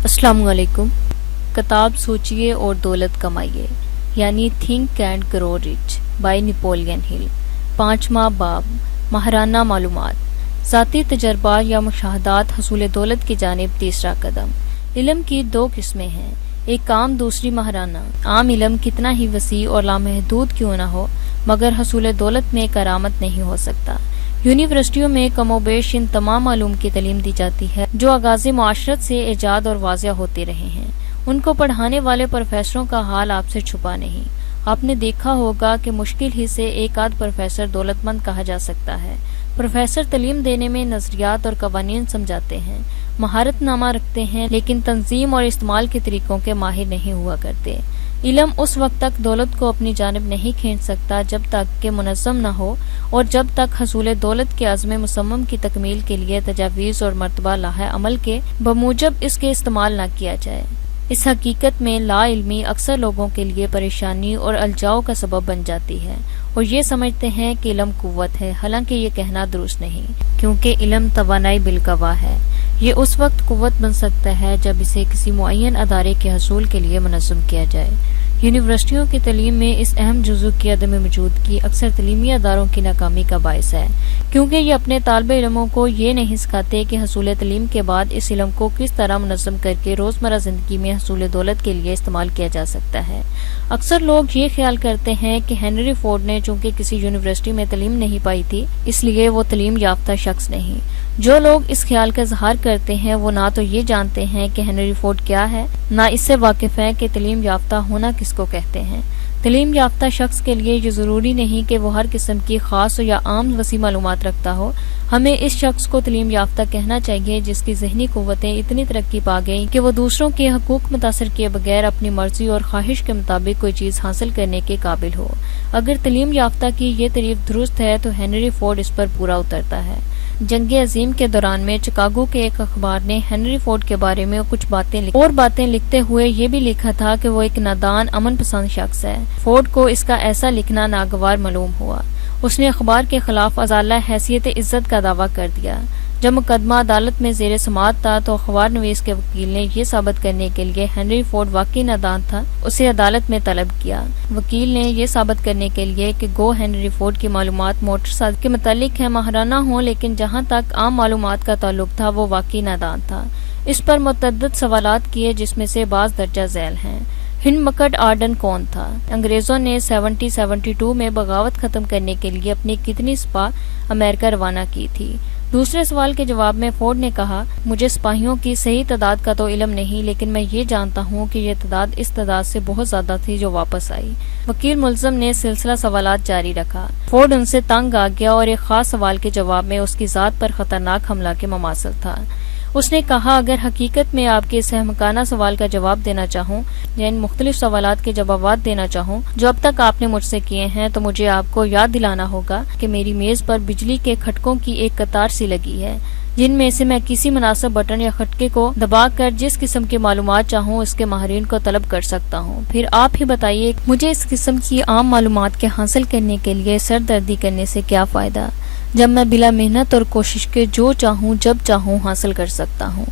السلام علیکم۔ کتاب سوچئے اور دولت کمائیے یعنی Think and Grow Rich by Napoleon Hill. 5واں باب، ماہرانہ معلومات، ذاتی تجربات یا مشاہدات حصول دولت کی جانب تیسرا قدم۔ علم کی 2 قسمیں ہیں، ایک عام، دوسری ماہرانہ۔ عام علم کتنا ہی وسیع اور لامحدود کیوں نہ ہو مگر حصول دولت میں کرامت نہیں ہو سکتا۔ یونیورسٹیوں میں کم و بیش ان تمام علوم کی تعلیم دی جاتی ہے جو آغاز معاشرت سے ایجاد اور واضح ہوتے رہے ہیں۔ ان کو پڑھانے والے پروفیسروں کا حال آپ سے چھپا نہیں۔ آپ نے دیکھا ہوگا کہ مشکل ہی سے ایک آدھ پروفیسر دولت مند کہا جا سکتا ہے۔ پروفیسر تعلیم دینے میں نظریات اور قوانین سمجھاتے ہیں، مہارت نامہ رکھتے ہیں، لیکن تنظیم اور استعمال کے طریقوں کے ماہر نہیں ہوا کرتے۔ علم اس وقت تک دولت کو اپنی جانب نہیں کھینچ سکتا جب تک کہ منظم نہ ہو اور جب تک حصول دولت کے عزم مصمم کی تکمیل کے لیے تجاویز اور مرتبہ لاحہ عمل کے بموجب اس کے استعمال نہ کیا جائے۔ اس حقیقت میں لا علمی اکثر لوگوں کے لیے پریشانی اور الجاؤ کا سبب بن جاتی ہے اور یہ سمجھتے ہیں کہ علم قوت ہے، حالانکہ یہ کہنا درست نہیں، کیونکہ علم توانائی بالقوا ہے۔ یہ اس وقت قوت بن سکتا ہے جب اسے کسی معین ادارے کے حصول کے لیے منظم کیا جائے۔ یونیورسٹیوں کی تعلیم میں اس اہم جزو کی عدم موجودگی اکثر تعلیمی اداروں کی ناکامی کا باعث ہے، کیونکہ یہ اپنے طالب علموں کو یہ نہیں سکھاتے کہ حصول تعلیم کے بعد اس علم کو کس طرح منظم کر کے روزمرہ زندگی میں حصول دولت کے لیے استعمال کیا جا سکتا ہے۔ اکثر لوگ یہ خیال کرتے ہیں کہ ہنری فورڈ نے چونکہ کسی یونیورسٹی میں تعلیم نہیں پائی تھی اس لیے وہ تعلیم یافتہ شخص نہیں۔ جو لوگ اس خیال کا اظہار کرتے ہیں وہ نہ تو یہ جانتے ہیں کہ ہنری فورڈ کیا ہے، نہ اس سے واقف ہیں کہ تعلیم یافتہ ہونا کس کو کہتے ہیں۔ تعلیم یافتہ شخص کے لیے یہ ضروری نہیں کہ وہ ہر قسم کی خاص یا عام وسیع معلومات رکھتا ہو۔ ہمیں اس شخص کو تعلیم یافتہ کہنا چاہیے جس کی ذہنی قوتیں اتنی ترقی پا گئیں کہ وہ دوسروں کے حقوق متاثر کیے بغیر اپنی مرضی اور خواہش کے مطابق کوئی چیز حاصل کرنے کے قابل ہو۔ اگر تعلیم یافتہ کی یہ تعریف درست ہے تو ہنری فورڈ اس پر پورا اترتا ہے۔ جنگ عظیم کے دوران میں چکاگو کے ایک اخبار نے ہنری فورڈ کے بارے میں کچھ باتیں لکھتے ہوئے یہ بھی لکھا تھا کہ وہ ایک نادان امن پسند شخص ہے۔ فورڈ کو اس کا ایسا لکھنا ناگوار معلوم ہوا۔ اس نے اخبار کے خلاف ازالہ حیثیت عزت کا دعویٰ کر دیا۔ جب مقدمہ عدالت میں زیر سماعت تھا تو اخبار نویس کے وکیل نے یہ ثابت کرنے کے لیے ہنری فورڈ واقعی نادان تھا اسے عدالت میں طلب کیا۔ وکیل نے یہ ثابت کرنے کے لیے کہ گو ہنری فورڈ کی معلومات موٹر سائیکل کے متعلق ہیں ماہرانہ ہوں، لیکن جہاں تک عام معلومات کا تعلق تھا وہ واقعی نادان تھا۔ اس پر متعدد سوالات کیے جس میں سے بعض درجہ ذیل ہیں۔ ہنڈ مکڈ آرڈن کون تھا؟ انگریزوں نے 1772 میں بغاوت ختم کرنے کے لیے اپنی کتنی سپاہ امریکہ روانہ کی تھی؟ دوسرے سوال کے جواب میں فورڈ نے کہا، مجھے سپاہیوں کی صحیح تعداد کا تو علم نہیں، لیکن میں یہ جانتا ہوں کہ یہ تعداد اس تعداد سے بہت زیادہ تھی جو واپس آئی۔ وکیل ملزم نے سلسلہ سوالات جاری رکھا۔ فورڈ ان سے تنگ آ گیا اور ایک خاص سوال کے جواب میں اس کی ذات پر خطرناک حملہ کے مماثل تھا۔ اس نے کہا، اگر حقیقت میں آپ کے اس احمقانہ سوال کا جواب دینا چاہوں یا ان مختلف سوالات کے جوابات دینا چاہوں جو اب تک آپ نے مجھ سے کیے ہیں تو مجھے آپ کو یاد دلانا ہوگا کہ میری میز پر بجلی کے کھٹکوں کی ایک قطار سی لگی ہے جن میں سے میں کسی مناسب بٹن یا کھٹکے کو دبا کر جس قسم کی معلومات چاہوں اس کے ماہرین کو طلب کر سکتا ہوں۔ پھر آپ ہی بتائیے مجھے اس قسم کی عام معلومات کے حاصل کرنے کے لیے سردردی کرنے سے کیا فائدہ جب میں بلا محنت اور کوشش کے جو چاہوں جب چاہوں حاصل کر سکتا ہوں۔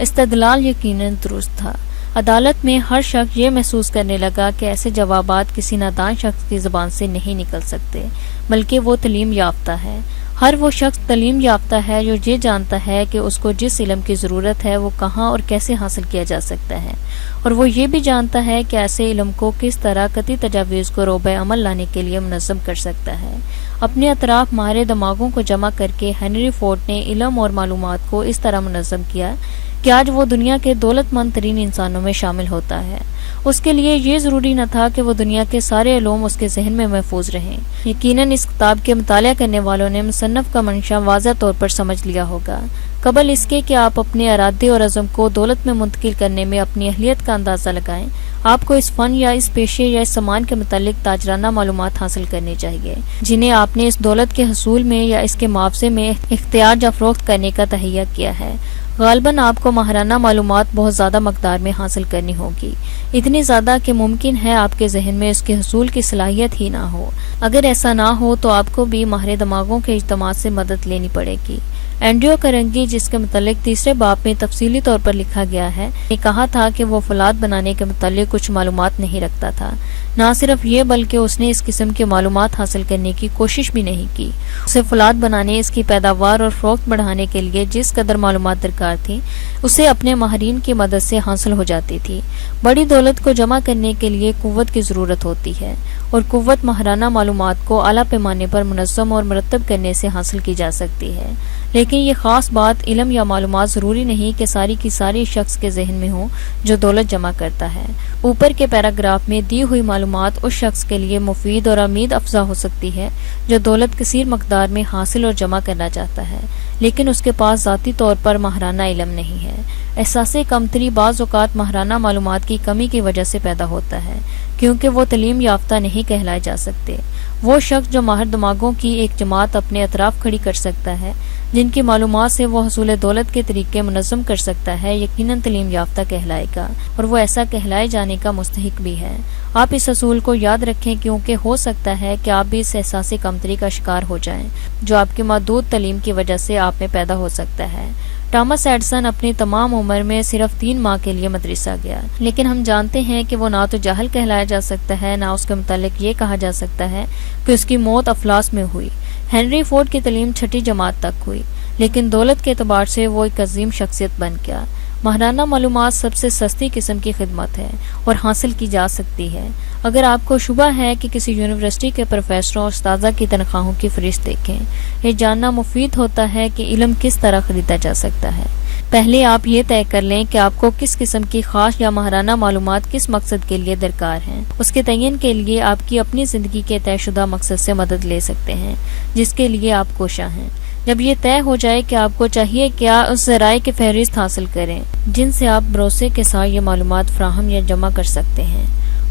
استدلال یقیناً درست تھا۔ عدالت میں ہر شخص یہ محسوس کرنے لگا کہ ایسے جوابات کسی نادان شخص کی زبان سے نہیں نکل سکتے، بلکہ وہ تعلیم یافتہ ہے۔ ہر وہ شخص تعلیم یافتہ ہے جو یہ جانتا ہے کہ اس کو جس علم کی ضرورت ہے وہ کہاں اور کیسے حاصل کیا جا سکتا ہے، اور وہ یہ بھی جانتا ہے کہ ایسے علم کو کس طرح قطعی تجاویز کو روبہ عمل لانے کے لیے منظم کر سکتا ہے۔ اپنے اطراف ماہر دماغوں کو جمع کر کے ہنری فورڈ نے علم اور معلومات کو اس طرح منظم کیا کہ آج وہ دنیا کے دولت مند ترین انسانوں میں شامل ہوتا ہے۔ اس کے لیے یہ ضروری نہ تھا کہ وہ دنیا کے سارے علوم اس کے ذہن میں محفوظ رہیں۔ یقیناً اس کتاب کے مطالعہ کرنے والوں نے مصنف کا منشا واضح طور پر سمجھ لیا ہوگا، قبل اس کے کہ آپ اپنے ارادے اور عزم کو دولت میں منتقل کرنے میں اپنی اہلیت کا اندازہ لگائیں۔ آپ کو اس فن یا اس پیشے یا اس سامان کے متعلق تاجرانہ معلومات حاصل کرنی چاہیے جنہیں آپ نے اس دولت کے حصول میں یا اس کے معاوضے میں اختیار یا فروخت کرنے کا تہیہ کیا ہے۔ غالباً آپ کو ماہرانہ معلومات بہت زیادہ مقدار میں حاصل کرنی ہوگی، اتنی زیادہ کہ ممکن ہے آپ کے ذہن میں اس کے حصول کی صلاحیت ہی نہ ہو۔ اگر ایسا نہ ہو تو آپ کو بھی ماہر دماغوں کے اجتماع سے مدد لینی پڑے گی۔ اینڈریو کرنگی، جس کے متعلق تیسرے باب میں تفصیلی طور پر لکھا گیا ہے، نے کہا تھا کہ وہ فولاد بنانے کے متعلق کچھ معلومات نہیں رکھتا تھا۔ نہ صرف یہ بلکہ اس نے اس قسم کی معلومات حاصل کرنے کی کوشش بھی نہیں کی۔ اسے فولاد بنانے، اس کی پیداوار اور فروخت بڑھانے کے لیے جس قدر معلومات درکار تھی، اسے اپنے ماہرین کی مدد سے حاصل ہو جاتی تھی۔ بڑی دولت کو جمع کرنے کے لیے قوت کی ضرورت ہوتی ہے، اور قوت ماہرانہ معلومات کو اعلیٰ پیمانے پر منظم اور مرتب کرنے سے حاصل کی جا سکتی ہے۔ لیکن یہ خاص بات، علم یا معلومات ضروری نہیں کہ ساری کی ساری شخص کے ذہن میں ہوں جو دولت جمع کرتا ہے۔ اوپر کے پیراگراف میں دی ہوئی معلومات اس شخص کے لیے مفید اور امید افزا ہو سکتی ہے جو دولت کثیر مقدار میں حاصل اور جمع کرنا چاہتا ہے، لیکن اس کے پاس ذاتی طور پر ماہرانہ علم نہیں ہے۔ احساس کمتری بعض اوقات ماہرانہ معلومات کی کمی کی وجہ سے پیدا ہوتا ہے، کیونکہ وہ تعلیم یافتہ نہیں کہلائے جا سکتے۔ وہ شخص جو ماہر دماغوں کی ایک جماعت اپنے اطراف کھڑی کر سکتا ہے، جن کی معلومات سے وہ حصول دولت کے طریقے منظم کر سکتا ہے، یقیناً تعلیم یافتہ کہلائے گا، اور وہ ایسا کہلائے جانے کا مستحق بھی ہے۔ آپ اس اصول کو یاد رکھیں، کیونکہ ہو سکتا ہے کہ آپ بھی اس احساس کمتری کا شکار ہو جائیں جو آپ کی محدود تعلیم کی وجہ سے آپ میں پیدا ہو سکتا ہے۔ تھامس ایڈیسن اپنی تمام عمر میں صرف 3 ماہ کے لیے مدرسہ گیا، لیکن ہم جانتے ہیں کہ وہ نہ تو جاہل کہلایا جا سکتا ہے، نہ اس کے متعلق یہ کہا جا سکتا ہے کہ اس کی موت افلاس میں ہوئی۔ ہنری فورڈ کی تعلیم 6ٹھی جماعت تک ہوئی، لیکن دولت کے اعتبار سے وہ ایک عظیم شخصیت بن گیا۔ ماہرانہ معلومات سب سے سستی قسم کی خدمت ہے اور حاصل کی جا سکتی ہے۔ اگر آپ کو شبہ ہے کہ کسی یونیورسٹی کے پروفیسروں اور اساتذہ کی تنخواہوں کی فہرست دیکھیں۔ یہ جاننا مفید ہوتا ہے کہ علم کس طرح خریدا جا سکتا ہے۔ پہلے آپ یہ طے کر لیں کہ آپ کو کس قسم کی خاص یا ماہرانہ معلومات کس مقصد کے لیے درکار ہیں۔ اس کے تعین کے لیے آپ کی اپنی زندگی کے طے شدہ مقصد سے مدد لے سکتے ہیں جس کے لیے آپ کوشاں ہیں۔ جب یہ طے ہو جائے کہ آپ کو چاہیے کیا، اس ذرائع کی فہرست حاصل کریں جن سے آپ بھروسے کے ساتھ یہ معلومات فراہم یا جمع کر سکتے ہیں۔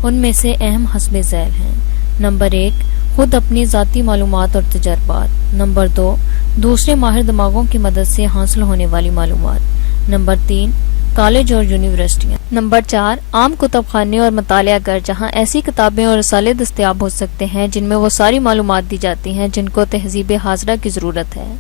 ان میں سے اہم حسب ذیل ہیں: نمبر 1، خود اپنی ذاتی معلومات اور تجربات۔ نمبر 2، دوسرے ماہر دماغوں کی مدد سے حاصل ہونے والی معلومات۔ نمبر 3، کالج اور یونیورسٹیاں۔ نمبر 4، عام کتب خانے اور مطالعہ گھر، جہاں ایسی کتابیں اور رسالے دستیاب ہو سکتے ہیں جن میں وہ ساری معلومات دی جاتی ہیں جن کو تہذیب حاضرہ کی ضرورت ہے۔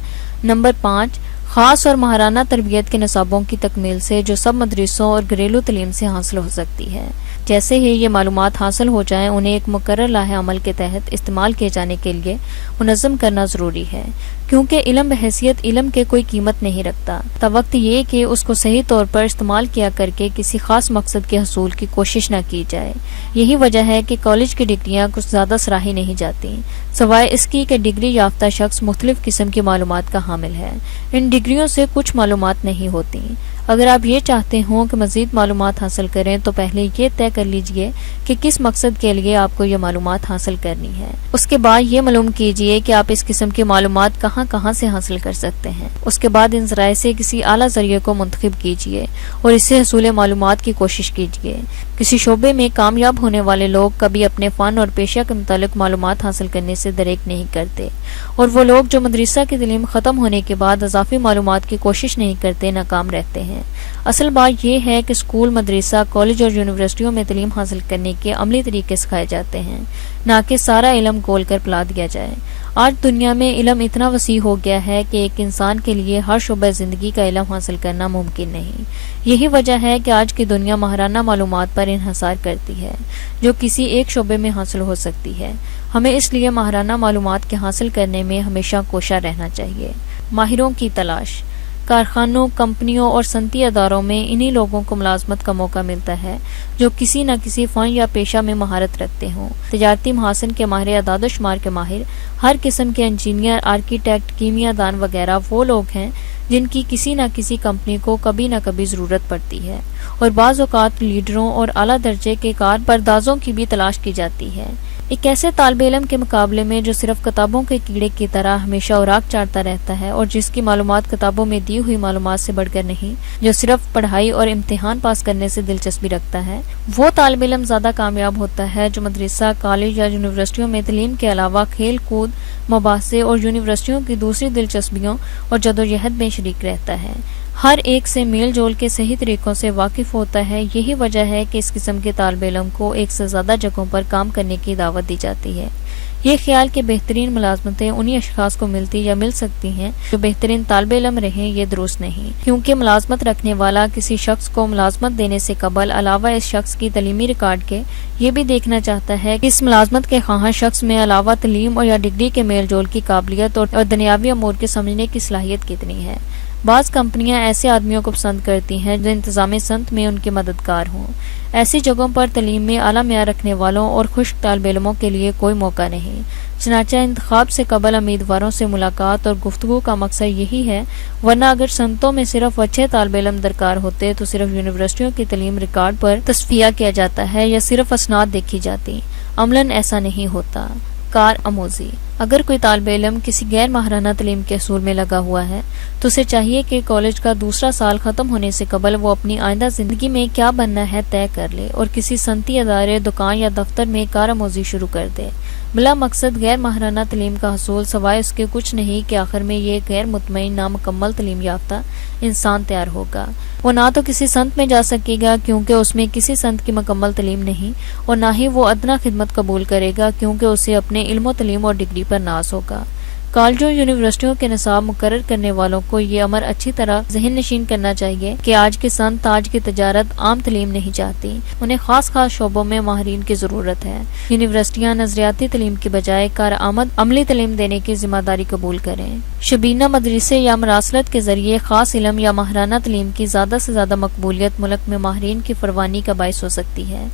نمبر 5، خاص اور ماہرانہ تربیت کے نصابوں کی تکمیل سے جو سب مدرسوں اور گھریلو تعلیم سے حاصل ہو سکتی ہے۔ جیسے ہی یہ معلومات حاصل ہو جائیں، انہیں ایک مقرر لائحہ عمل کے تحت استعمال کیے جانے کے لیے منظم کرنا ضروری ہے، کیونکہ علم بحیثیت علم کے کوئی قیمت نہیں رکھتا تا وقت یہ کہ اس کو صحیح طور پر استعمال کیا کر کے کسی خاص مقصد کے حصول کی کوشش نہ کی جائے۔ یہی وجہ ہے کہ کالج کی ڈگریاں کچھ زیادہ سراہی نہیں جاتی، سوائے اس کی کہ ڈگری یافتہ شخص مختلف قسم کی معلومات کا حامل ہے۔ ان ڈگریوں سے کچھ معلومات نہیں ہوتی۔ اگر آپ یہ چاہتے ہوں کہ مزید معلومات حاصل کریں تو پہلے یہ طے کر لیجئے کہ کس مقصد کے لیے آپ کو یہ معلومات حاصل کرنی ہے۔ اس کے بعد یہ معلوم کیجئے کہ آپ اس قسم کی معلومات کہاں سے حاصل کر سکتے ہیں۔ اس کے بعد ان ذرائع سے کسی اعلیٰ ذریعے کو منتخب کیجئے اور اس سے حصول معلومات کی کوشش کیجئے۔ کسی شعبے میں کامیاب ہونے والے لوگ کبھی اپنے فن اور پیشہ کے متعلق معلومات حاصل کرنے سے دریغ نہیں کرتے، اور وہ لوگ جو مدرسہ کی تعلیم ختم ہونے کے بعد اضافی معلومات کی کوشش نہیں کرتے، ناکام رہتے ہیں۔ اصل بات یہ ہے کہ اسکول، مدرسہ، کالج اور یونیورسٹیوں میں تعلیم حاصل کرنے کے عملی طریقے سکھائے جاتے ہیں، نہ کہ سارا علم کھول کر پلا دیا جائے۔ آج دنیا میں علم اتنا وسیع ہو گیا ہے کہ ایک انسان کے لیے ہر شعبہ زندگی کا علم حاصل کرنا ممکن نہیں۔ یہی وجہ ہے کہ آج کی دنیا ماہرانہ معلومات پر انحصار کرتی ہے جو کسی ایک شعبے میں حاصل ہو سکتی ہے۔ ہمیں اس لیے ماہرانہ معلومات کے حاصل کرنے میں ہمیشہ کوشاں رہنا چاہیے۔ ماہروں کی تلاش۔ کارخانوں، کمپنیوں اور صنعتی اداروں میں انہی لوگوں کو ملازمت کا موقع ملتا ہے جو کسی نہ کسی فن یا پیشہ میں مہارت رکھتے ہوں۔ تجارتی محاسن کے ماہر، اعداد و شمار کے ماہر، ہر قسم کے انجینئر، آرکیٹیکٹ، کیمیا دان وغیرہ وہ لوگ ہیں جن کی کسی نہ کسی کمپنی کو کبھی نہ کبھی ضرورت پڑتی ہے، اور بعض اوقات لیڈروں اور اعلیٰ درجے کے کار پردازوں کی بھی تلاش کی جاتی ہے۔ ایک ایسے طالب علم کے مقابلے میں جو صرف کتابوں کے کیڑے کی طرح ہمیشہ اوراق چاٹتا رہتا ہے اور جس کی معلومات کتابوں میں دی ہوئی معلومات سے بڑھ کر نہیں، جو صرف پڑھائی اور امتحان پاس کرنے سے دلچسپی رکھتا ہے، وہ طالب علم زیادہ کامیاب ہوتا ہے جو مدرسہ، کالج یا یونیورسٹیوں میں تعلیم کے علاوہ کھیل کود، مباحثے اور یونیورسٹیوں کی دوسری دلچسپیوں اور جدوجہد میں شریک رہتا ہے۔ ہر ایک سے میل جول کے صحیح طریقوں سے واقف ہوتا ہے۔ یہی وجہ ہے کہ اس قسم کے طالب علم کو ایک سے زیادہ جگہوں پر کام کرنے کی دعوت دی جاتی ہے۔ یہ خیال کہ بہترین ملازمتیں انہی اشخاص کو ملتی یا مل سکتی ہیں جو بہترین طالب علم رہیں، یہ درست نہیں، کیونکہ ملازمت رکھنے والا کسی شخص کو ملازمت دینے سے قبل علاوہ اس شخص کی تعلیمی ریکارڈ کے یہ بھی دیکھنا چاہتا ہے کہ اس ملازمت کے خواہاں شخص میں علاوہ تعلیم اور یا ڈگری کے میل جول کی قابلیت اور دنیاوی امور کے سمجھنے کی صلاحیت کتنی ہے۔ بعض کمپنیاں ایسے آدمیوں کو پسند کرتی ہیں جو انتظام صنعت میں ان کے مددگار ہوں۔ ایسی جگہوں پر تعلیم میں اعلیٰ معیار رکھنے والوں اور خشک طالب علموں کے لیے کوئی موقع نہیں، چنانچہ انتخاب سے قبل امیدواروں سے ملاقات اور گفتگو کا مقصد یہی ہے، ورنہ اگر صنعتوں میں صرف اچھے طالب علم درکار ہوتے تو صرف یونیورسٹیوں کی تعلیم ریکارڈ پر تصفیہ کیا جاتا ہے یا صرف اسناد دیکھی جاتی۔ عملاً ایسا نہیں ہوتا۔ کار آموزی: اگر کوئی طالب علم کسی غیر ماہرانہ تعلیم کے حصول میں لگا ہوا ہے تو اسے چاہیے کہ کالج کا دوسرا سال ختم ہونے سے قبل وہ اپنی آئندہ زندگی میں کیا بننا ہے طے کر لے اور کسی صنعتی ادارے، دکان یا دفتر میں کار آموزی شروع کر دے۔ بلا مقصد غیر ماہرانہ تعلیم کا حصول سوائے اس کے کچھ نہیں کہ آخر میں یہ غیر مطمئن، نامکمل تعلیم یافتہ انسان تیار ہوگا۔ وہ نہ تو کسی صنعت میں جا سکے گا کیونکہ اس میں کسی صنعت کی مکمل تعلیم نہیں، اور نہ ہی وہ ادنیٰ خدمت قبول کرے گا کیونکہ اسے اپنے علم و تعلیم اور ڈگری پر ناز ہوگا۔ کالجوں، یونیورسٹیوں کے نصاب مقرر کرنے والوں کو یہ امر اچھی طرح ذہن نشین کرنا چاہیے کہ آج کی صنعت، آج کی تجارت عام تعلیم نہیں چاہتی، انہیں خاص شعبوں میں ماہرین کی ضرورت ہے۔ یونیورسٹیاں نظریاتی تعلیم کی بجائے کارآمد عملی تعلیم دینے کی ذمہ داری قبول کریں۔ شبینہ مدرسے یا مراسلت کے ذریعے خاص علم یا ماہرانہ تعلیم کی زیادہ سے زیادہ مقبولیت ملک میں ماہرین کی فراوانی کا باعث ہو سکتی ہے۔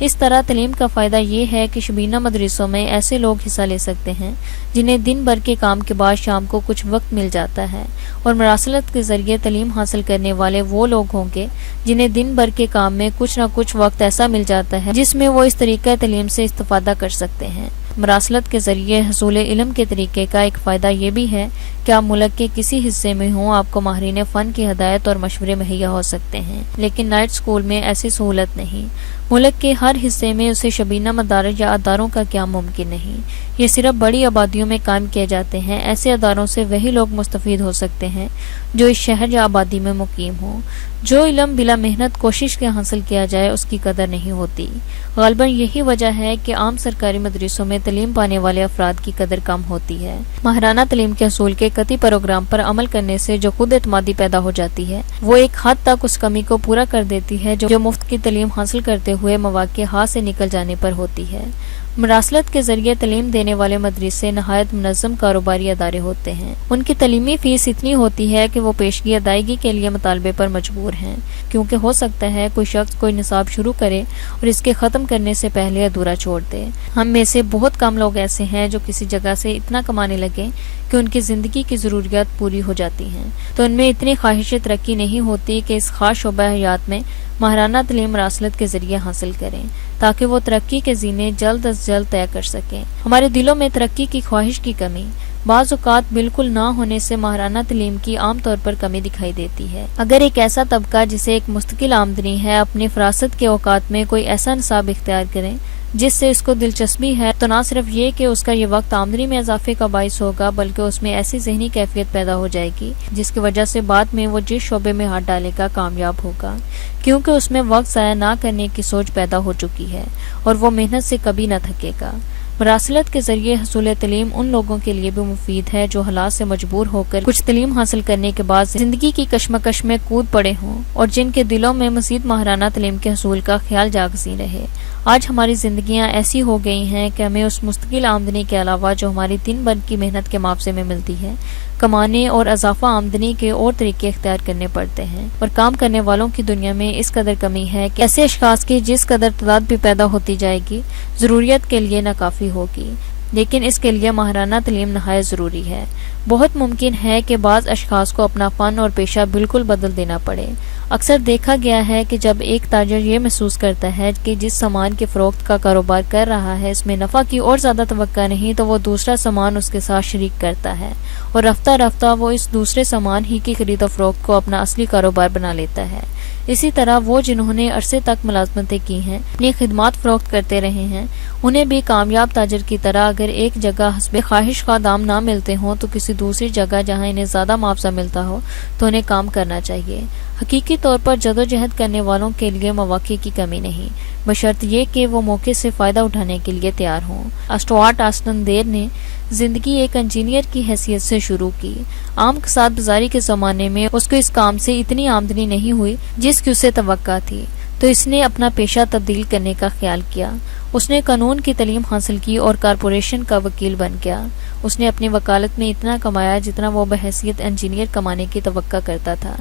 اس طرح تعلیم کا فائدہ یہ ہے کہ شبینہ مدرسوں میں ایسے لوگ حصہ لے سکتے ہیں جنہیں دن بھر کے کام کے بعد شام کو کچھ وقت مل جاتا ہے، اور مراسلت کے ذریعے تعلیم حاصل کرنے والے وہ لوگ ہوں گے جنہیں دن بھر کے کام میں کچھ نہ کچھ وقت ایسا مل جاتا ہے جس میں وہ اس طریقہ تعلیم سے استفادہ کر سکتے ہیں۔ مراسلت کے ذریعے حصول علم کے طریقے کا ایک فائدہ یہ بھی ہے کہ آپ ملک کے کسی حصے میں ہوں، آپ کو ماہرین فن کی ہدایت اور مشورے مہیا ہو سکتے ہیں، لیکن نائٹ اسکول میں ایسی سہولت نہیں۔ ملک کے ہر حصے میں اسے شبینہ مدارس یا اداروں کا قیام ممکن نہیں، یہ صرف بڑی آبادیوں میں قائم کیے جاتے ہیں۔ ایسے اداروں سے وہی لوگ مستفید ہو سکتے ہیں جو اس شہر یا آبادی میں مقیم ہوں۔ جو علم بلا محنت کوشش کے حاصل کیا جائے اس کی قدر نہیں ہوتی۔ غالباً یہی وجہ ہے کہ عام سرکاری مدرسوں میں تعلیم پانے والے افراد کی قدر کم ہوتی ہے۔ ماہرانہ تعلیم کے حصول کے قطعی پروگرام پر عمل کرنے سے جو خود اعتمادی پیدا ہو جاتی ہے وہ ایک حد تک اس کمی کو پورا کر دیتی ہے جو مفت کی تعلیم حاصل کرتے ہوئے مواقع ہاتھ سے نکل جانے پر ہوتی ہے۔ مراسلت کے ذریعے تعلیم دینے والے مدرسے نہایت منظم کاروباری ادارے ہوتے ہیں۔ ان کی تعلیمی فیس اتنی ہوتی ہے کہ وہ پیشگی ادائیگی کے لیے مطالبے پر مجبور ہیں، کیونکہ ہو سکتا ہے کوئی شخص کوئی نصاب شروع کرے اور اس کے ختم کرنے سے پہلے ادھورا چھوڑ دے۔ ہم میں سے بہت کم لوگ ایسے ہیں جو کسی جگہ سے اتنا کمانے لگے کہ ان کی زندگی کی ضروریات پوری ہو جاتی ہیں، تو ان میں اتنی خواہش ترقی نہیں ہوتی کہ اس خاص شعبہ حیات میں ماہرانہ تعلیم مراسلت کے ذریعے حاصل کریں تاکہ وہ ترقی کے زینے جلد از جلد طے کر سکیں۔ ہمارے دلوں میں ترقی کی خواہش کی کمی بعض اوقات بالکل نہ ہونے سے ماہرانہ تعلیم کی عام طور پر کمی دکھائی دیتی ہے۔ اگر ایک ایسا طبقہ جسے ایک مستقل آمدنی ہے اپنی فراست کے اوقات میں کوئی ایسا نصاب اختیار کریں جس سے اس کو دلچسپی ہے، تو نہ صرف یہ کہ اس کا یہ وقت آمدنی میں اضافے کا باعث ہوگا بلکہ اس میں ایسی ذہنی کیفیت پیدا ہو جائے گی جس کی وجہ سے بعد میں وہ جس شعبے میں ہاتھ ڈالے گا کامیاب ہوگا، کیونکہ اس میں وقت ضائع نہ کرنے کی سوچ پیدا ہو چکی ہے اور وہ محنت سے کبھی نہ تھکے گا۔ مراسلت کے ذریعے حصول تعلیم ان لوگوں کے لیے بھی مفید ہے جو حالات سے مجبور ہو کر کچھ تعلیم حاصل کرنے کے بعد زندگی کی کشمکش میں کود پڑے ہوں اور جن کے دلوں میں مزید ماہرانہ تعلیم کے حصول کا خیال جاگزی رہے۔ آج ہماری زندگیاں ایسی ہو گئی ہیں کہ ہمیں اس مستقل آمدنی کے علاوہ جو ہماری دن بھر کی محنت کے معاوضے میں ملتی ہے کمانے اور اضافہ آمدنی کے اور طریقے اختیار کرنے پڑتے ہیں، اور کام کرنے والوں کی دنیا میں اس قدر کمی ہے کہ ایسے اشخاص کی جس قدر تعداد بھی پیدا ہوتی جائے گی ضروریت کے لیے ناکافی ہوگی، لیکن اس کے لیے ماہرانہ تعلیم نہایت ضروری ہے۔ بہت ممکن ہے کہ بعض اشخاص کو اپنا فن اور پیشہ بالکل بدل دینا پڑے۔ اکثر دیکھا گیا ہے کہ جب ایک تاجر یہ محسوس کرتا ہے کہ جس سامان کے فروخت کا کاروبار کر رہا ہے اس میں نفع کی اور زیادہ توقع نہیں تو وہ دوسرا سامان اس کے ساتھ شریک کرتا ہے، اور رفتہ رفتہ وہ اس دوسرے سامان ہی کی خرید و فروخت کو اپنا اصلی کاروبار بنا لیتا ہے۔ اسی طرح وہ جنہوں نے عرصے تک ملازمتیں کی ہیں، اپنی خدمات فروخت کرتے رہے ہیں، انہیں بھی کامیاب تاجر کی طرح اگر ایک جگہ حسب خواہش کا دام نہ ملتے ہوں تو کسی دوسری جگہ جہاں انہیں زیادہ معاوضہ ملتا ہو تو انہیں کام کرنا چاہیے۔ حقیقی طور پر جدوجہد کرنے والوں کے لیے مواقع کی کمی نہیں، بشرط یہ کہ وہ موقع سے فائدہ اٹھانے کے لیے تیار ہوں۔ اسٹوارٹ آسٹن دیر نے زندگی ایک انجینئر کی حیثیت سے شروع کی۔ عام کساد بازاری کے زمانے میں اس کو اس کام سے اتنی آمدنی نہیں ہوئی جس کی اسے توقع تھی، تو اس نے اپنا پیشہ تبدیل کرنے کا خیال کیا۔ اس نے قانون کی تعلیم حاصل کی اور کارپوریشن کا وکیل بن گیا۔ اس نے اپنی وکالت میں اتنا کمایا جتنا وہ بحیثیت انجینئر کمانے کی توقع کرتا تھا۔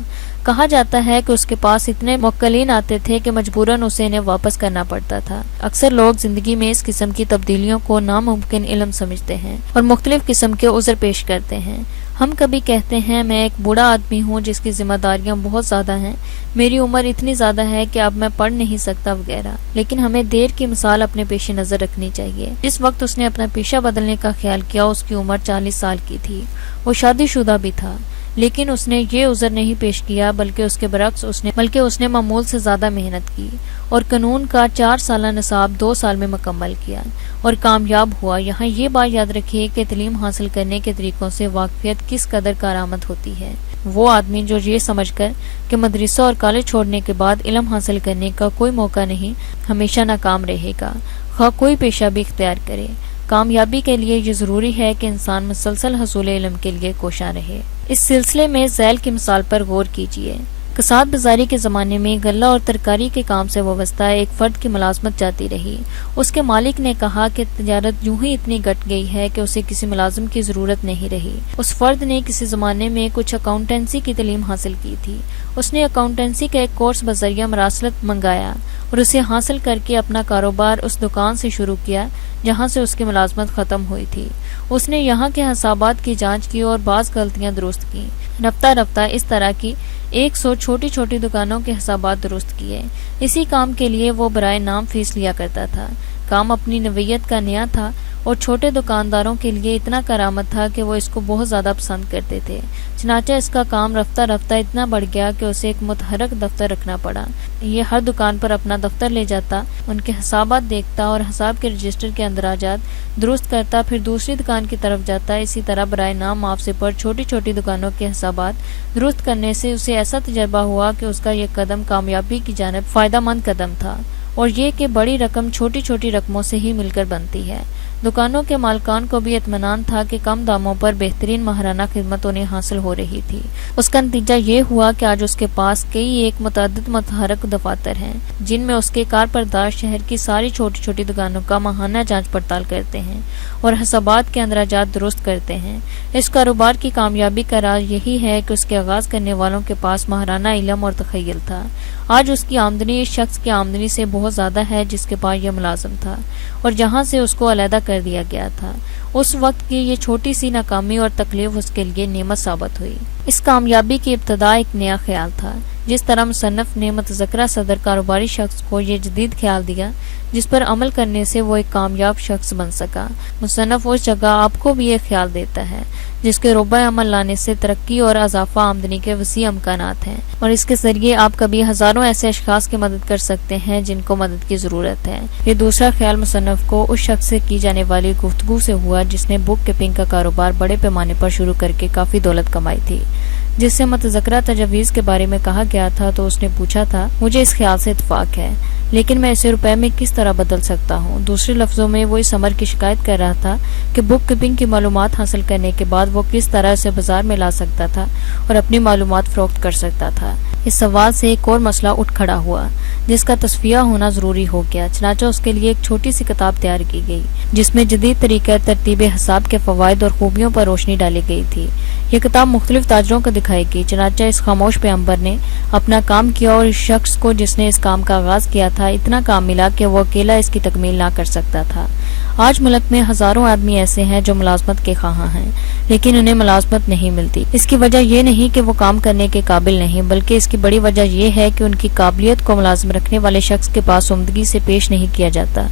کہا جاتا ہے کہ اس کے پاس اتنے موکلین آتے تھے کہ مجبوراً اسے انہیں واپس کرنا پڑتا تھا۔ اکثر لوگ زندگی میں اس قسم کی تبدیلیوں کو ناممکن علم سمجھتے ہیں اور مختلف قسم کے عذر پیش کرتے ہیں۔ ہم کبھی کہتے ہیں میں ایک بوڑھا آدمی ہوں جس کی ذمہ داریاں بہت زیادہ ہیں، میری عمر اتنی زیادہ ہے کہ اب میں پڑھ نہیں سکتا وغیرہ، لیکن ہمیں دیر کی مثال اپنے پیش نظر رکھنی چاہیے۔ جس وقت اس نے اپنا پیشہ بدلنے کا خیال کیا اس کی عمر 40 سال کی تھی۔ وہ شادی شدہ بھی تھا، لیکن اس نے یہ عذر نہیں پیش کیا، بلکہ اس کے برعکس اس نے معمول سے زیادہ محنت کی اور قانون کا 4 سالہ نصاب 2 سال میں مکمل کیا اور کامیاب ہوا۔ یہاں یہ بات یاد رکھیے کہ تعلیم حاصل کرنے کے طریقوں سے واقفیت کس قدر کارآمد ہوتی ہے۔ وہ آدمی جو یہ سمجھ کر کہ مدرسہ اور کالج چھوڑنے کے بعد علم حاصل کرنے کا کوئی موقع نہیں، ہمیشہ ناکام رہے گا، خواہ کوئی پیشہ بھی اختیار کرے۔ کامیابی کے لیے یہ ضروری ہے کہ انسان مسلسل حصول علم کے لیے کوشاں رہے۔ اس سلسلے میں ذیل کی مثال پر غور کیجیے۔ کساد بازاری کے زمانے میں غلہ اور ترکاری کے کام سے وابستہ ایک فرد کی ملازمت جاتی رہی۔ اس کے مالک نے کہا کہ تجارت یوں ہی اتنی گٹ گئی ہے کہ اسے کسی ملازم کی ضرورت نہیں رہی۔ اس فرد نے کسی زمانے میں کچھ اکاؤنٹنسی کی تعلیم حاصل کی تھی۔ اس نے اکاؤنٹنسی کا ایک کورس بذریعہ مراسلت منگایا اور اسے حاصل کر کے اپنا کاروبار اس دکان سے شروع کیا جہاں سے اس کی ملازمت ختم ہوئی تھی۔ اس نے یہاں کے حسابات کی جانچ کی اور بعض غلطیاں درست کی۔ رفتہ رفتہ اس طرح کی 100 چھوٹی چھوٹی دکانوں کے حسابات درست کیے۔ اسی کام کے لیے وہ برائے نام فیس لیا کرتا تھا۔ کام اپنی نوعیت کا نیا تھا اور چھوٹے دکانداروں کے لیے اتنا کارآمد تھا کہ وہ اس کو بہت زیادہ پسند کرتے تھے۔ چنانچہ اس کا کام رفتہ رفتہ اتنا بڑھ گیا کہ اسے ایک متحرک دفتر رکھنا پڑا۔ یہ ہر دکان پر اپنا دفتر لے جاتا، ان کے حسابات دیکھتا اور حساب کے رجسٹر کے اندراجات درست کرتا، پھر دوسری دکان کی طرف جاتا۔ اسی طرح برائے نام معاوضے پر چھوٹی چھوٹی دکانوں کے حسابات درست کرنے سے اسے ایسا تجربہ ہوا کہ اس کا یہ قدم کامیابی کی جانب فائدہ مند قدم تھا، اور یہ کہ بڑی رقم چھوٹی چھوٹی رقموں سے ہی مل کر بنتی ہے۔ دکانوں کے مالکان کو بھی اطمینان تھا کہ کم داموں پر بہترین ماہرانہ خدمت انہیں حاصل ہو رہی تھی۔ اس کا نتیجہ یہ ہوا کہ آج اس کے پاس کئی ایک متعدد متحرک دفاتر ہیں جن میں اس کے کارپردار شہر کی ساری چھوٹی چھوٹی دکانوں کا ماہانہ جانچ پڑتال کرتے ہیں اور حسابات کے اندراجات درست کرتے ہیں۔ اس کاروبار کی کامیابی کا راز یہی ہے کہ اس کے آغاز کرنے والوں کے پاس ماہرانہ علم اور تخیل تھا۔ آج اس کی آمدنی اس شخص کی آمدنی سے بہت زیادہ ہے جس کے پاس یہ ملازم تھا اور جہاں سے اس کو علیحدہ کر دیا گیا تھا۔ اس وقت کی یہ چھوٹی سی ناکامی اور تکلیف اس کے لیے نعمت ثابت ہوئی۔ اس کامیابی کی ابتدا ایک نیا خیال تھا۔ جس طرح مصنف نے متذکرہ صدر کاروباری شخص کو یہ جدید خیال دیا جس پر عمل کرنے سے وہ ایک کامیاب شخص بن سکا، مصنف اس جگہ آپ کو بھی یہ خیال دیتا ہے جس کے ربع عمل لانے سے ترقی اور اضافہ آمدنی کے وسیع امکانات ہیں، اور اس کے ذریعے آپ کبھی ہزاروں ایسے اشخاص کی مدد کر سکتے ہیں جن کو مدد کی ضرورت ہے۔ یہ دوسرا خیال مصنف کو اس شخص سے کی جانے والی گفتگو سے ہوا جس نے بک کیپنگ کا کاروبار بڑے پیمانے پر شروع کر کے کافی دولت کمائی تھی۔ جس سے متذکرہ تجاویز کے بارے میں کہا گیا تھا تو اس نے پوچھا تھا، مجھے اس خیال سے اتفاق ہے، لیکن میں اسے روپے میں کس طرح بدل سکتا ہوں؟ دوسرے لفظوں میں وہ اس امر کی شکایت کر رہا تھا کہ بک کیپنگ کی معلومات حاصل کرنے کے بعد وہ کس طرح اسے بازار میں لا سکتا تھا اور اپنی معلومات فروخت کر سکتا تھا۔ اس سوال سے ایک اور مسئلہ اٹھ کھڑا ہوا جس کا تصفیہ ہونا ضروری ہو گیا، چنانچہ اس کے لیے ایک چھوٹی سی کتاب تیار کی گئی جس میں جدید طریقہ ترتیب حساب کے فوائد اور خوبیوں پر روشنی ڈالی گئی تھی۔ یہ کتاب مختلف تاجروں کو دکھائی گئی، چنانچہ اس خاموش پیغمبر نے اپنا کام کیا اور اس شخص کو جس نے اس کام کا آغاز کیا تھا اتنا کام ملا کہ وہ اکیلا اس کی تکمیل نہ کر سکتا تھا۔ آج ملک میں ہزاروں آدمی ایسے ہیں جو ملازمت کے خواہاں ہیں لیکن انہیں ملازمت نہیں ملتی۔ اس کی وجہ یہ نہیں کہ وہ کام کرنے کے قابل نہیں، بلکہ اس کی بڑی وجہ یہ ہے کہ ان کی قابلیت کو ملازم رکھنے والے شخص کے پاس عمدگی سے پیش نہیں کیا جاتا۔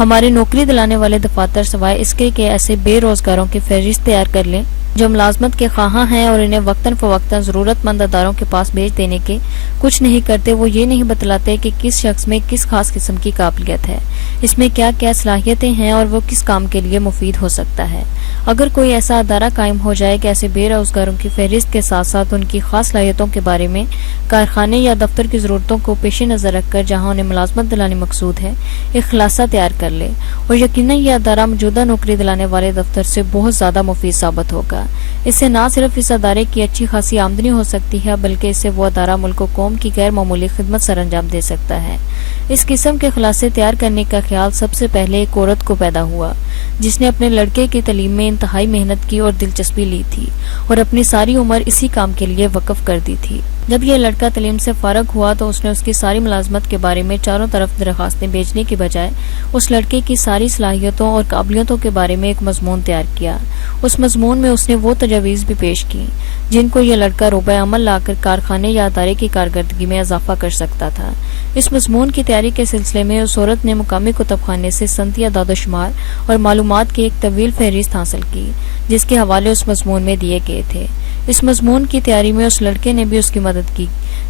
ہمارے نوکری دلانے والے دفاتر سوائے اس کے کہ ایسے بے روزگاروں کی فہرست تیار کر لیں جو ملازمت کے خواہاں ہیں اور انہیں وقتاً فوقتاً ضرورت مند اداروں کے پاس بھیج دینے کے کچھ نہیں کرتے، وہ یہ نہیں بتلاتے کہ کس شخص میں کس خاص قسم کی قابلیت ہے، اس میں کیا کیا صلاحیتیں ہیں اور وہ کس کام کے لیے مفید ہو سکتا ہے۔ اگر کوئی ایسا ادارہ قائم ہو جائے کہ ایسے بے روزگاروں کی فہرست کے ساتھ ساتھ ان کی خاص صلاحیتوں کے بارے میں کارخانے یا دفتر کی ضرورتوں کو پیش نظر رکھ کر جہاں انہیں ملازمت دلانی مقصود ہے ایک خلاصہ تیار کر لے، اور یقیناً یہ ادارہ موجودہ نوکری دلانے والے دفتر سے بہت زیادہ مفید ثابت ہوگا۔ اس سے نہ صرف اس ادارے کی اچھی خاصی آمدنی ہو سکتی ہے بلکہ اس سے وہ ادارہ ملک و قوم کی غیر معمولی خدمت سر انجام دے سکتا ہے۔ اس قسم کے خلاصے تیار کرنے کا خیال سب سے پہلے ایک عورت کو پیدا ہوا جس نے اپنے لڑکے کی تعلیم میں انتہائی محنت کی اور دلچسپی لی تھی اور اپنی ساری عمر اسی کام کے لیے وقف کر دی تھی۔ جب یہ لڑکا تعلیم سے فارغ ہوا تو اس نے اس کی ساری ملازمت کے بارے میں چاروں طرف درخواستیں بھیجنے کی بجائے اس لڑکے کی ساری صلاحیتوں اور قابلیتوں کے بارے میں ایک مضمون تیار کیا۔ اس مضمون میں اس نے وہ تجاویز بھی پیش کی جن کو یہ لڑکا روبہ عمل لا کر کارخانے یا ادارے کی کارکردگی میں اضافہ کر سکتا تھا۔ اس مضمون کی تیاری کے سلسلے میں اس عورت نے مقامی کتب خانے سے صنعتی اعداد و شمار اور معلومات کی ایک طویل فہرست حاصل کی جس کے حوالے اس مضمون میں دیے گئے تھے۔ اس مضمون کی تیاری میں اس لڑکے نے بھی اس کی مدد کی۔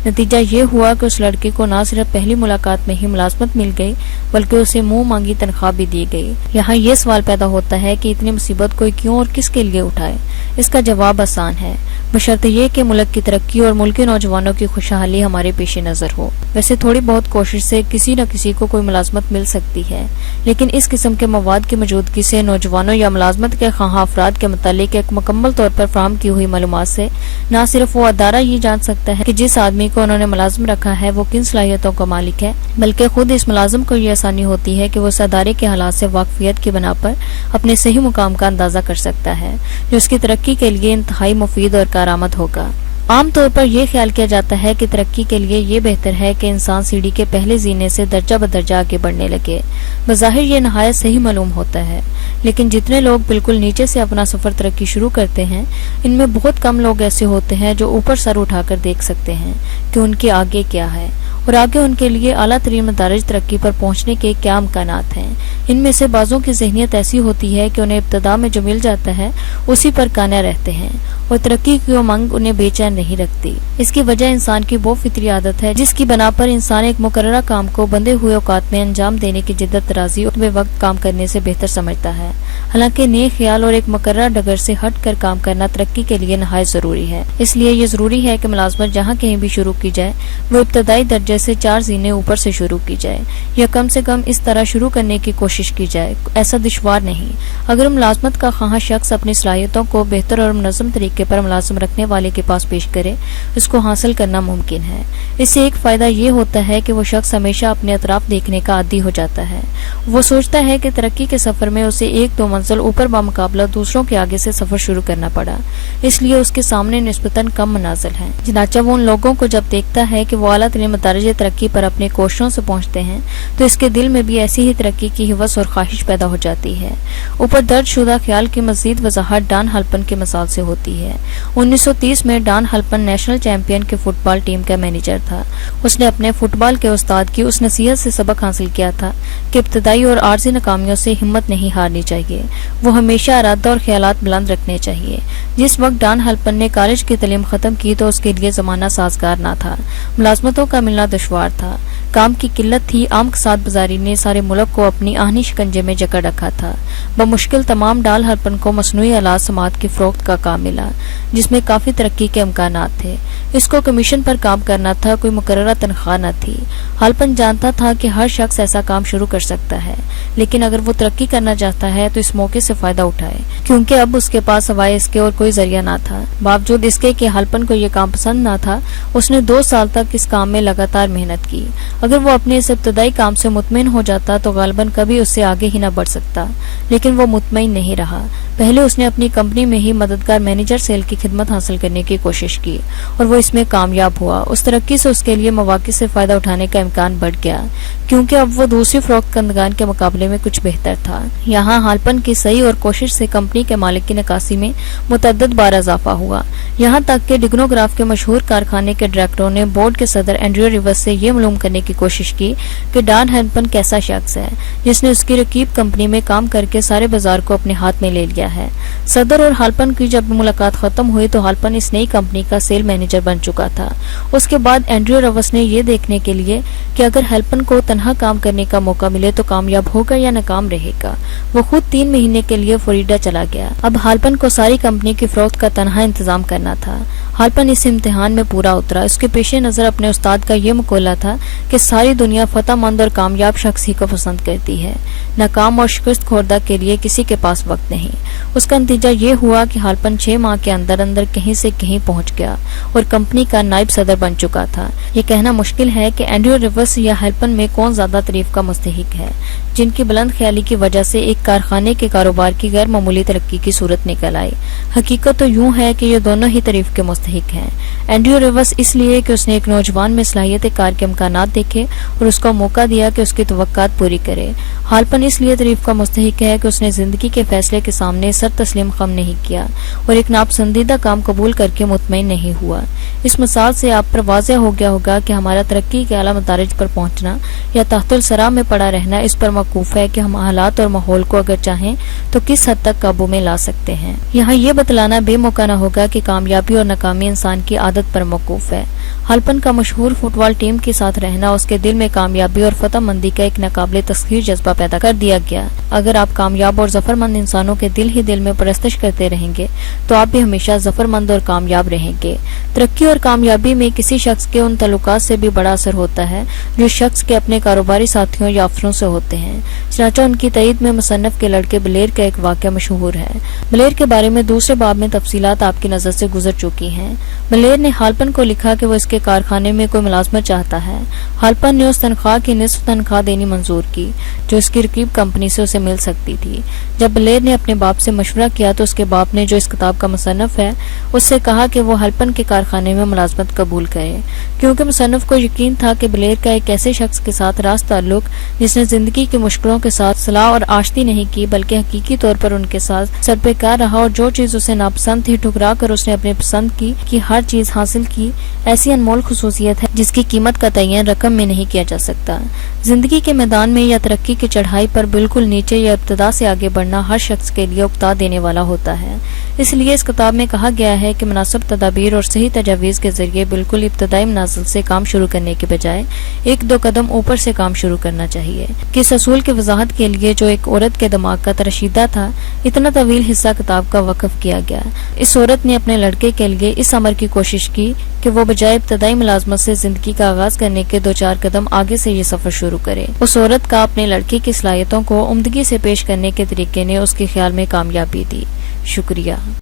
نتیجہ یہ ہوا کہ اس لڑکے کو نہ صرف پہلی ملاقات میں ہی ملازمت مل گئی بلکہ اسے منہ مانگی تنخواہ بھی دی گئی۔ یہاں یہ سوال پیدا ہوتا ہے کہ اتنی مصیبت کوئی کیوں اور کس کے لیے اٹھائے؟ اس کا جواب آسان ہے، بشرطے یہ کہ ملک کی ترقی اور ملک کے نوجوانوں کی خوشحالی ہمارے پیش نظر ہو۔ ویسے تھوڑی بہت کوشش سے کسی نہ کسی کو کوئی ملازمت مل سکتی ہے، لیکن اس قسم کے مواد کی موجودگی سے نوجوانوں یا ملازمت کے خواہاں افراد کے متعلق ایک مکمل طور پر فراہم کی ہوئی معلومات سے نہ صرف وہ ادارہ یہ جان سکتا ہے کہ جس آدمی کو انہوں نے ملازم رکھا ہے وہ کن صلاحیتوں کا مالک ہے، بلکہ خود اس ملازم کو یہ آسانی ہوتی ہے کہ وہ اس ادارے کے حالات سے واقفیت کی بنا پر اپنے صحیح مقام کا اندازہ کر سکتا ہے جو اس کی ترقی کے لیے انتہائی مفید اور کارآمد ہوگا۔ عام طور پر یہ خیال کیا جاتا ہے کہ ترقی کے لیے یہ بہتر ہے کہ انسان سیڑھی کے پہلے زینے سے درجہ بدرجہ آگے بڑھنے لگے۔ بظاہر یہ نہایت صحیح معلوم ہوتا ہے، لیکن جتنے لوگ بالکل نیچے سے اپنا سفر ترقی شروع کرتے ہیں ان میں بہت کم لوگ ایسے ہوتے ہیں جو اوپر سر اٹھا کر دیکھ سکتے ہیں کہ ان کے آگے کیا ہے اور آگے ان کے لیے اعلیٰ ترین مدارج ترقی پر پہنچنے کے کیا امکانات ہیں۔ ان میں سے بعضوں کی ذہنیت ایسی ہوتی ہے کہ انہیں ابتدا میں جو مل جاتا ہے اسی پر قانع رہتے ہیں اور ترقی کی امنگ انہیں بے چین نہیں رکھتی۔ اس کی وجہ انسان کی وہ فطری عادت ہے جس کی بنا پر انسان ایک مقررہ کام کو بندے ہوئے اوقات میں انجام دینے کی جدت درازی اور بے وقت کام کرنے سے بہتر سمجھتا ہے۔ حالانکہ نیک خیال اور ایک مقررہ ڈگر سے ہٹ کر کام کرنا ترقی کے لیے نہایت ضروری ہے۔ اس لیے یہ ضروری ہے کہ ملازمت جہاں کہیں بھی شروع کی جائے وہ ابتدائی درجے سے 4 زینے اوپر سے شروع کی جائے یا کم سے کم اس طرح شروع کرنے کی کوشش کی جائے۔ ایسا دشوار نہیں۔ اگر ملازمت کا خواہاں شخص اپنی صلاحیتوں کو بہتر اور منظم طریقے پر ملازم رکھنے والے کے پاس پیش کرے اس کو حاصل کرنا ممکن ہے۔ اس سے ایک فائدہ یہ ہوتا ہے کہ وہ شخص ہمیشہ اپنے اطراف دیکھنے کا عادی ہو جاتا ہے۔ وہ سوچتا ہے کہ ترقی کے سفر میں اسے 1-2 منزل اوپر بمقابلہ دوسروں کے آگے سے سفر شروع کرنا پڑا، اس لیے اس کے سامنے نسبتاً کم منازل ہیں۔ چنانچہ وہ ان لوگوں کو جب دیکھتا ہے کہ وہ اعلیٰ ترین مدارج ترقی پر اپنے کوششوں سے پہنچتے ہیں تو اس کے دل میں بھی ایسی ہی ترقی کی ہوس اور خواہش پیدا ہو جاتی ہے۔ اوپر درج شدہ خیال کی مزید وضاحت ڈان ہلپن کے مثال سے ہوتی ہے۔ 1930 میں ڈان ہلپن نیشنل چیمپئن کے فٹ بال ٹیم کا مینیجر تھا۔ اس نے اپنے فٹ بال کے استاد کی اس نصیحت سے سبق حاصل کیا تھا کہ ابتدائی اور عارضی ناکامیوں سے ہمت نہیں ہارنی چاہیے، وہ ہمیشہ ارادہ اور خیالات بلند رکھنے چاہیے۔ جس وقت ڈان ہلپن نے کالج کی تعلیم ختم کی تو اس کے لیے زمانہ سازگار نہ تھا، ملازمتوں کا ملنا دشوار تھا، کام کی قلت تھی، عام کساد بازاری نے سارے ملک کو اپنی آہنی شکنجے میں جکڑ رکھا تھا۔ بمشکل تمام ڈان ہلپن کو مصنوعی آلات سماعت کی فروخت کا کام ملا جس میں کافی ترقی کے امکانات تھے۔ اس کو کمیشن پر کام کرنا تھا، کوئی مقررہ تنخواہ نہ تھی۔ ہلپن جانتا تھا کہ ہر شخص ایسا کام شروع کر سکتا ہے، لیکن اگر وہ ترقی کرنا چاہتا ہے تو اس موقع سے فائدہ اٹھائے، کیونکہ اب اس کے پاس سوائے اس کے اور کوئی ذریعہ نہ تھا۔ باوجود اس کے کہ ہلپن کو یہ کام پسند نہ تھا، اس نے 2 سال تک اس کام میں لگاتار محنت کی۔ اگر وہ اپنے اس ابتدائی کام سے مطمئن ہو جاتا تو غالباً کبھی اس سے آگے ہی نہ بڑھ سکتا، لیکن وہ مطمئن نہیں رہا۔ پہلے اس نے اپنی کمپنی میں ہی مددگار مینیجر سیل کی خدمت حاصل کرنے کی کوشش کی اور وہ اس میں کامیاب ہوا۔ اس ترقی سے اس کے لیے مواقع سے فائدہ اٹھانے کا امکان بڑھ گیا، کیونکہ اب وہ دوسری فروخت کنندگان کے مقابلے میں کچھ بہتر تھا۔ یہاں ہلپن کی صحیح اور کوشش سے کمپنی کے مالک کی نکاسی میں متعدد بار اضافہ ہوا، یہاں تک کہ ڈگنوگراف کے مشہور کارخانے کے ڈائریکٹروں نے بورڈ کے صدر اینڈریو ریورس سے یہ معلوم کرنے کی کوشش کی کہ ڈان ہیلپن کیسا شخص ہے جس نے اس کی رقیب کمپنی میں کام کر کے سارے بازار کو اپنے ہاتھ میں لے لیا ہے۔ صدر اور ہیلپن کی جب ملاقات ختم ہوئی تو ہیلپن اس نئی کمپنی کا سیل مینیجر بن چکا تھا۔ اس کے بعد اینڈریو روس نے یہ دیکھنے کے لیے کہ اگر ہیلپن کو تنہا کام کرنے کا موقع ملے تو کامیاب ہوگا یا ناکام رہے گا، وہ خود 3 مہینے کے لیے فلوریڈا چلا گیا۔ اب ہیلپن کو ساری کمپنی کی فروخت کا تنہا انتظام کرنا تھا۔ ہیلپن اس امتحان میں پورا اترا۔ اس کے پیش نظر اپنے استاد کا یہ مقولہ تھا کہ ساری دنیا فتح مند اور کامیاب شخص ہی کو پسند کرتی ہے، ناکام اور شکست خوردہ کے لیے کسی کے پاس وقت نہیں۔ اس کا نتیجہ یہ ہوا کہ ہیلپن 6 ماہ کے اندر اندر کہیں سے کہیں پہنچ گیا اور کمپنی کا نائب صدر بن چکا تھا۔ یہ کہنا مشکل ہے کہ اینڈریو روس یا ہیلپن میں کون زیادہ تعریف کا مستحق ہے، جن کی بلند خیالی کی وجہ سے ایک کارخانے کے کاروبار کی غیر معمولی ترقی کی صورت نکل آئی۔ حقیقت تو یوں ہے کہ یہ دونوں ہی تعریف کے مستحق ہیں۔ اینڈریو روس اس لیے کہ اس نے ایک نوجوان میں صلاحیت کار کے امکانات دیکھے اور اس کو موقع دیا کہ اس کی توقعات پوری کرے۔ ہیلپن اس لیے تعریف کا مستحق ہے کہ اس نے زندگی کے فیصلے کے سامنے سر تسلیم خم نہیں کیا اور ایک ناپسندیدہ کام قبول کر کے مطمئن نہیں ہوا۔ اس مثال سے آپ پر واضح ہو گیا ہوگا کہ ہمارا ترقی کے اعلیٰ مدارج پر پہنچنا یا تحت الثرى میں پڑا رہنا اس پر موقوف ہے کہ ہم حالات اور ماحول کو اگر چاہیں تو کس حد تک قابو میں لا سکتے ہیں۔ یہاں یہ بتلانا بے موقع نہ ہوگا کہ کامیابی اور ناکامی انسان کی عادت پر موقوف ہے۔ ہیلپن کا مشہور فٹ بال ٹیم کے ساتھ رہنا اس کے دل میں کامیابی اور فتح مندی کا ایک ناقابل تسخیر جذبہ پیدا کر دیا گیا۔ اگر آپ کامیاب اور ظفر مند انسانوں کے دل ہی دل میں پرستش کرتے رہیں گے تو آپ بھی ہمیشہ ظفر مند اور کامیاب رہیں گے۔ ترقی اور کامیابی میں کسی شخص کے ان تعلقات سے بھی بڑا اثر ہوتا ہے جو شخص کے اپنے کاروباری ساتھیوں یا افسروں سے ہوتے ہیں۔ چنانچہ ان کی تائید میں مصنف کے لڑکے بلیر کا ایک واقعہ مشہور ہے۔ بلیر کے بارے میں دوسرے باب میں تفصیلات آپ کی نظر سے گزر چکی ہیں۔ بلیر نے ہیلپن کو لکھا کہ وہ اس کے کارخانے میں کوئی ملازمت چاہتا ہے۔ ہیلپن نے اس تنخواہ کی نصف تنخواہ دینی منظور کی جو اس کی رقیب کمپنی سے اسے مل سکتی تھی۔ جب بلیر نے اپنے باپ سے مشورہ کیا تو اس کے باپ نے، جو اس کتاب کا مصنف ہے، اس سے کہا کہ وہ ہیلپن کے کارخانے میں ملازمت قبول کرے، کیونکہ مصنف کو یقین تھا کہ بلیر کا ایک ایسے شخص کے ساتھ راز تعلق جس نے زندگی کی مشکلوں کے ساتھ صلاح اور آشتی نہیں کی بلکہ حقیقی طور پر ان کے ساتھ سرپیکار رہا، اور جو چیز اسے ناپسند تھی ٹھکرا کر اس نے اپنے پسند کی ہر چیز حاصل کی، ایسی انمول خصوصیت ہے جس کی قیمت کا تعین رقم میں نہیں کیا جا سکتا۔ زندگی کے میدان میں یا ترقی کی چڑھائی پر بالکل نیچے یا ابتدا سے آگے بڑھنا ہر شخص کے لیے اکتا دینے والا ہوتا ہے۔ اس لیے اس کتاب میں کہا گیا ہے کہ مناسب تدابیر اور صحیح تجاویز کے ذریعے بالکل ابتدائی منازل سے کام شروع کرنے کے بجائے 1-2 قدم اوپر سے کام شروع کرنا چاہیے۔ کہ اس اصول کی وضاحت کے لیے جو ایک عورت کے دماغ کا ترشیدہ تھا، اتنا طویل حصہ کتاب کا وقف کیا گیا۔ اس عورت نے اپنے لڑکے کے لیے اس امر کی کوشش کی کہ وہ بجائے ابتدائی ملازمت سے زندگی کا آغاز کرنے کے 2-4 قدم آگے سے یہ سفر شروع کرے۔ اس عورت کا اپنے لڑکے کی صلاحیتوں کو عمدگی سے پیش کرنے کے طریقے نے اس کے خیال میں کامیابی دی۔ شکریہ۔